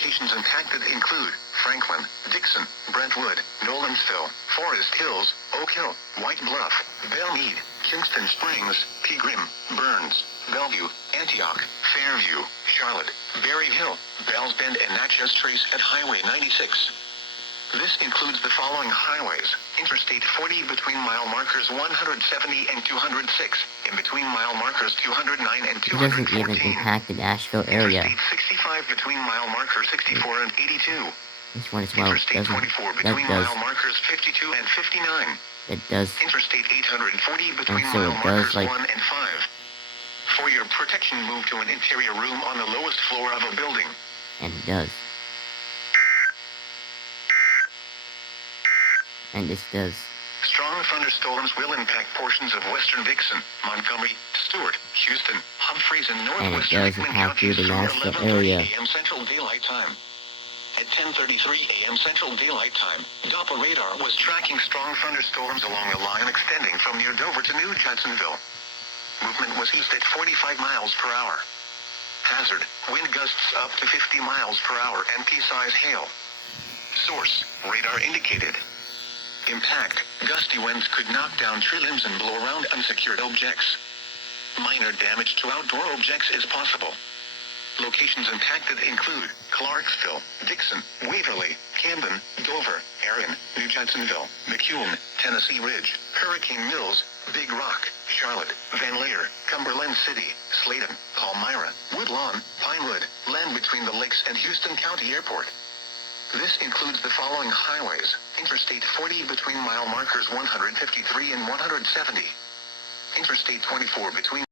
Locations impacted include Franklin, Dixon, Brentwood, Nolensville, Forest Hills, Oak Hill, White Bluff, Belmead, Kingston Springs, Pegram, Burns, Bellevue, Antioch, Fairview, Charlotte, Berry Hill, Bells Bend and Natchez Trace at Highway 96. This includes the following highways: Interstate 40 between mile markers 170 and 206, in between mile markers 209 and 214. It doesn't even impact the Nashville area. Interstate 65 between mile markers 64 and 82. This one as well. Interstate 24 between mile markers 52 and 59. It does. Interstate 840 between And so mile it does, markers like, 1 and 5. For your protection, move to an interior room on the lowest floor of a building. and it does. And this does. Strong thunderstorms will impact portions of western Dixon, Montgomery, Stewart, Houston, Humphreys, and northwestern Hickman counties through 11:30 a.m. Central Daylight Time. At 10:33 a.m. Central Daylight Time, Doppler radar was tracking strong thunderstorms along a line extending from near Dover to New Judsonville. Movement was east at 45 miles per hour. Hazard: wind gusts up to 50 miles per hour and pea-size hail. Source: radar indicated. Impact: gusty winds could knock down tree limbs and blow around unsecured objects. Minor damage to outdoor objects is possible. Locations impacted include Clarksville, Dixon, Waverly, Camden, Dover, Erin, New Judsonville, McEwen, Tennessee Ridge, Hurricane Mills, Big Rock, Charlotte, Van Laer, Cumberland City, Sladen, Palmyra, Woodlawn, Pinewood, land between the lakes and Houston County Airport. This includes the following highways: Interstate 40 between mile markers 153 and 170. Interstate 24 between